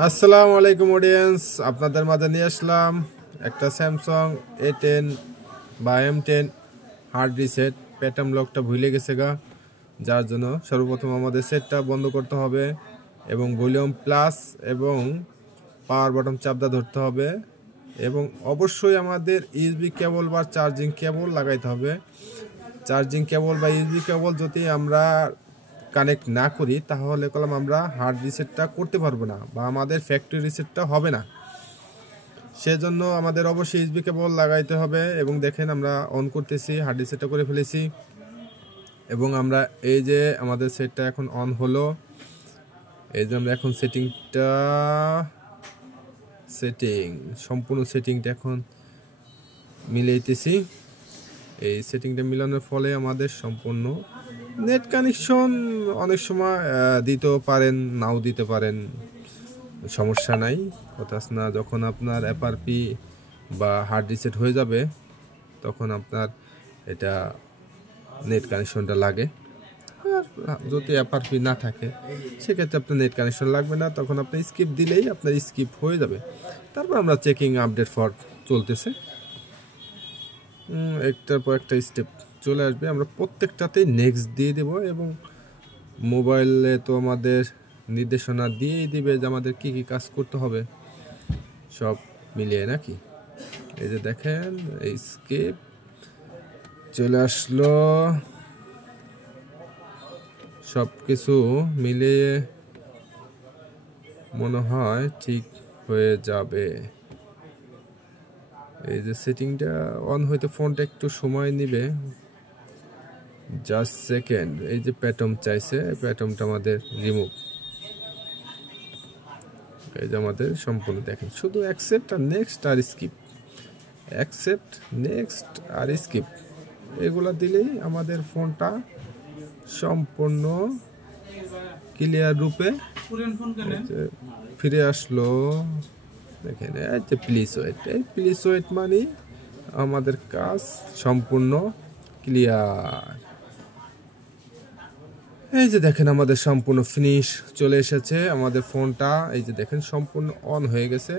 আসসালামু আলাইকুম অডিয়েন্স, আপনাদের মাঝে নিয়ে আসলাম একটা স্যামসাং A10 বা M10 হার্ড রিসেট। প্যাটার্ন লকটা ভুলে গেছে গা, যার জন্য সর্বপ্রথম আমাদের সেটটা বন্ধ করতে হবে এবং ভলিউম প্লাস এবং পাওয়ার বাটন চাপদা ধরতে হবে এবং অবশ্যই আমাদের ইউএসবি কেবল বা চার্জিং কেবল লাগাইতে হবে। চার্জিং কেবল বা ইউএসবি কেবল যদি আমরা কানেক্ট না করি তাহলে কলম আমরা হার্ড রিসেটটা করতে পারবো না বা আমাদের ফ্যাক্টরি রিসেটটা হবে না। সেজন্য আমাদের অবশ্যই ইউএসবি কেবল লাগাইতে হবে এবং দেখেন আমরা অন করতেছি, হার্ড রিসেটটা করে ফেলেছি এবং আমরা এই যে আমাদের সেটটা এখন অন হলো। এই যে আমরা এখন সম্পূর্ণ সেটিংটা এখন মিলাইতেছি। এই সেটিংটা মিলানোর ফলে আমাদের সম্পূর্ণ নেট কানেকশন অনেক সময় দিতেও পারেন, নাও দিতে পারেন, সমস্যা নাই। কথা না, যখন আপনার এফআরপি বা হার্ড রিসেট হয়ে যাবে তখন আপনার এটা নেট কানেকশনটা লাগে। আর যদি এফআরপি না থাকে সেক্ষেত্রে আপনার নেট কানেকশন লাগবে না, তখন আপনি স্কিপ দিলেই আপনার স্কিপ হয়ে যাবে। তারপর আমরা চেকিং আপডেট ফর চলতেছে, একটার পর একটা স্টেপ চলে আসবে। আমরা প্রত্যেকটাতেই নেক্সট দিয়ে দেব এবং মোবাইলে তো আমাদের নির্দেশনা দিয়েই দিবে যে আমাদের কি কি কাজ করতে হবে সব মিলিয়ে নাকি। এই যে দেখেন এই স্কিপ চলে আসলো, সব কিছু মিলিয়ে মনে হয় ঠিক হয়ে যাবে। এই যে সেটিংটা অন হইতে ফোনটা একটু সময় নেবে, জাস্ট সেকেন্ড। এই যে প্যাটার্ন চাইছে, প্যাটার্নটা আমাদের রিমুভ। এই যে আমাদের সম্পূর্ণ দেখেন শুধু অ্যাকসেপ্ট আর নেক্সট আর স্কিপ, অ্যাকসেপ্ট নেক্সট আর স্কিপ, এগুলা দিলেই আমাদের ফোনটা সম্পূর্ণ ক্লিয়ার রূপে ফিরে আসলো। দেখেন এই যে প্লিজ ওয়েট, এই প্লিজ ওয়েট মানে আমাদের কাজ সম্পূর্ণ ক্লিয়ার। এই যে দেখেন আমাদের সম্পূর্ণ ফিনিশ চলে এসেছে আমাদের ফোনটা। এই যে দেখেন সম্পূর্ণ অন হয়ে গেছে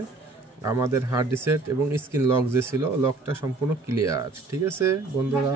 আমাদের হার্ড রিসেট এবং স্ক্রিন লক যে ছিল লকটা সম্পূর্ণ ক্লিয়ার। ঠিক আছে বন্ধুরা।